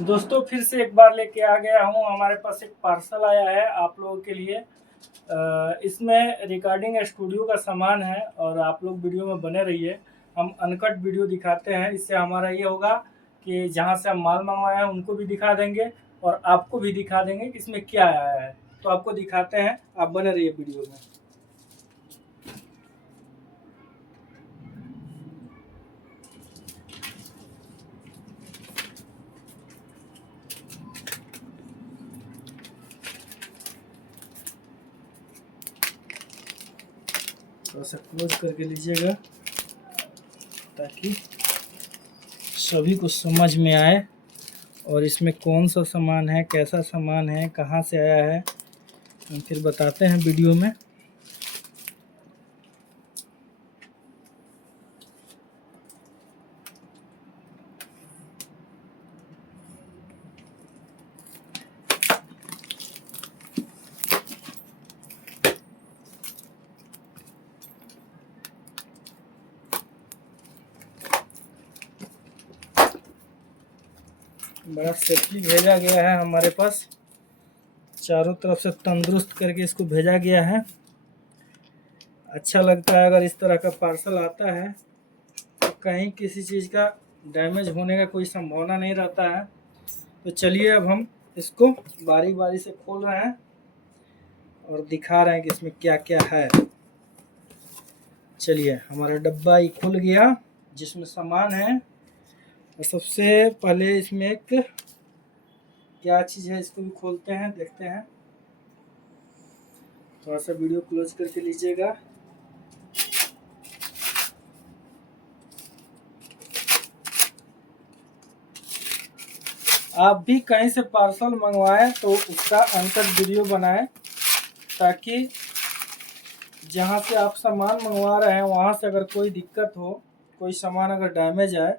दोस्तों फिर से एक बार लेके आ गया हूँ। हमारे पास एक पार्सल आया है आप लोगों के लिए। इसमें रिकॉर्डिंग स्टूडियो का सामान है और आप लोग वीडियो में बने रहिए। हम अनकट वीडियो दिखाते हैं। इससे हमारा ये होगा कि जहाँ से हम माल मंगवाए हैं उनको भी दिखा देंगे और आपको भी दिखा देंगे कि इसमें क्या आया है। तो आपको दिखाते हैं, आप बने रहिए वीडियो में। थोड़ा सा क्लोज करके लीजिएगा ताकि सभी को समझ में आए और इसमें कौन सा सामान है, कैसा सामान है, कहाँ से आया है, हम फिर बताते हैं वीडियो में। बड़ा सेफ्ली भेजा गया है हमारे पास, चारों तरफ से तंदुरुस्त करके इसको भेजा गया है। अच्छा लगता है अगर इस तरह का पार्सल आता है तो कहीं किसी चीज़ का डैमेज होने का कोई संभावना नहीं रहता है। तो चलिए अब हम इसको बारी बारी से खोल रहे हैं और दिखा रहे हैं कि इसमें क्या क्या है। चलिए, हमारा डब्बा ही खुल गया जिसमें सामान है। और सबसे पहले इसमें एक क्या चीज़ है, इसको भी खोलते हैं, देखते हैं। थोड़ा सा वीडियो क्लोज करके लीजिएगा। आप भी कहीं से पार्सल मंगवाएं तो उसका अंतर वीडियो बनाएं ताकि जहां से आप सामान मंगवा रहे हैं वहां से अगर कोई दिक्कत हो, कोई सामान अगर डैमेज आए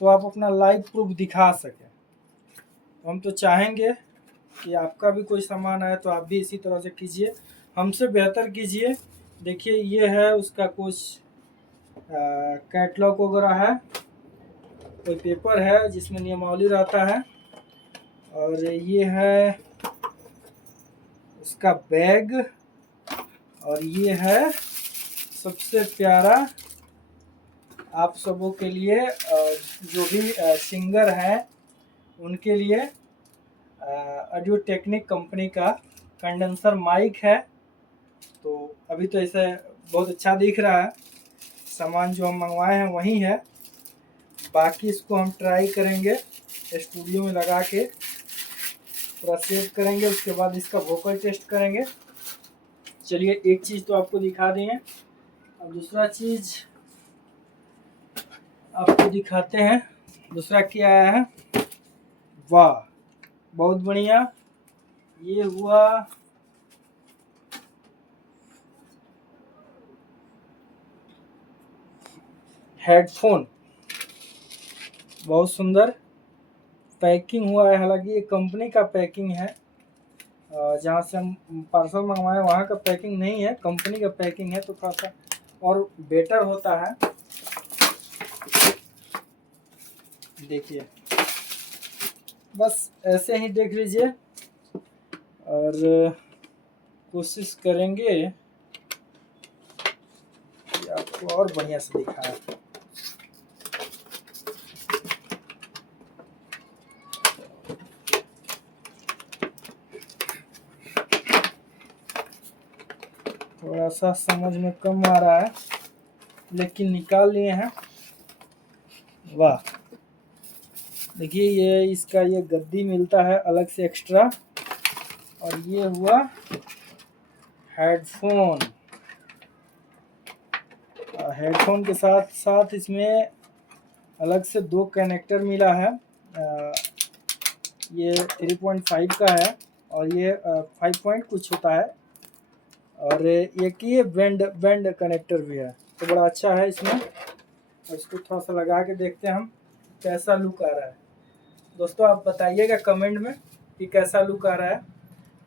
तो आप अपना लाइव प्रूफ दिखा सकें। हम तो चाहेंगे कि आपका भी कोई सामान आए तो आप भी इसी तरह से कीजिए, हमसे बेहतर कीजिए। देखिए, ये है उसका कुछ कैटलॉग वगैरह है, कोई पेपर है जिसमें नियमावली रहता है, और ये है उसका बैग, और ये है सबसे प्यारा आप सबों के लिए जो भी सिंगर हैं उनके लिए ऑडियो टेक्निक कंपनी का कंडेंसर माइक है। तो अभी तो ऐसे बहुत अच्छा दिख रहा है, सामान जो हम मंगवाए हैं वही है। बाकी इसको हम ट्राई करेंगे स्टूडियो में लगा के, थोड़ा सेव करेंगे, उसके बाद इसका वोकल टेस्ट करेंगे। चलिए, एक चीज़ तो आपको दिखा दी है, अब दूसरा चीज़ आपको दिखाते हैं। दूसरा क्या आया है, वाह बहुत बढ़िया। ये हुआ हेडफोन, बहुत सुंदर पैकिंग हुआ है। हालांकि ये कंपनी का पैकिंग है, जहाँ से हम पार्सल मंगवाए वहाँ का पैकिंग नहीं है, कंपनी का पैकिंग है, तो थोड़ा सा और बेटर होता है। देखिए, बस ऐसे ही देख लीजिए और कोशिश करेंगे कि आपको और बढ़िया से दिखाएं। थोड़ा सा समझ में कम आ रहा है लेकिन निकाल लिए हैं। वाह, देखिए, ये इसका ये गद्दी मिलता है अलग से एक्स्ट्रा, और ये हुआ हेडफोन। हेडफोन के साथ साथ इसमें अलग से दो कनेक्टर मिला है। ये 3.5 का है और ये 5 पॉइंट कुछ होता है, और एक ये बैंड कनेक्टर भी है, तो बड़ा अच्छा है इसमें। और इसको थोड़ा सा लगा के देखते हैं हम कैसा लुक आ रहा है। दोस्तों, आप बताइएगा कमेंट में कि कैसा लुक आ रहा है।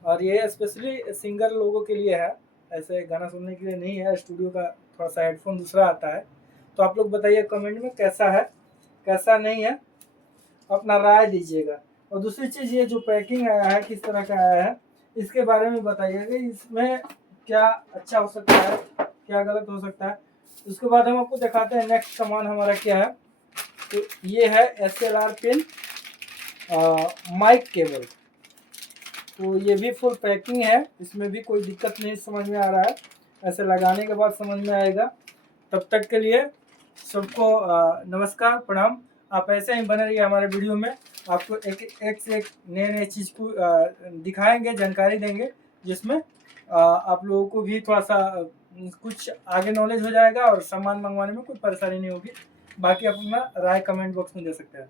और ये स्पेशली सिंगर लोगों के लिए है, ऐसे गाना सुनने के लिए नहीं है। स्टूडियो का थोड़ा सा हेडफोन दूसरा आता है, तो आप लोग बताइए कमेंट में कैसा है कैसा नहीं है, अपना राय दीजिएगा। और दूसरी चीज़ ये जो पैकिंग आया है किस तरह का आया है इसके बारे में बताइएगा कि इसमें क्या अच्छा हो सकता है, क्या गलत हो सकता है। उसके बाद हम आपको दिखाते हैं नेक्स्ट सामान हमारा क्या है। तो ये है SLR पिन माइक केबल। तो ये भी फुल पैकिंग है, इसमें भी कोई दिक्कत नहीं समझ में आ रहा है, ऐसे लगाने के बाद समझ में आएगा। तब तक के लिए सबको नमस्कार, प्रणाम। आप ऐसे ही बने रहिए हमारे वीडियो में, आपको एक से एक नए नए चीज़ को दिखाएंगे, जानकारी देंगे, जिसमें आप लोगों को भी थोड़ा सा कुछ आगे नॉलेज हो जाएगा और सामान मंगवाने में कोई परेशानी नहीं होगी। बाकी आप अपना राय कमेंट बॉक्स में दे सकते हैं।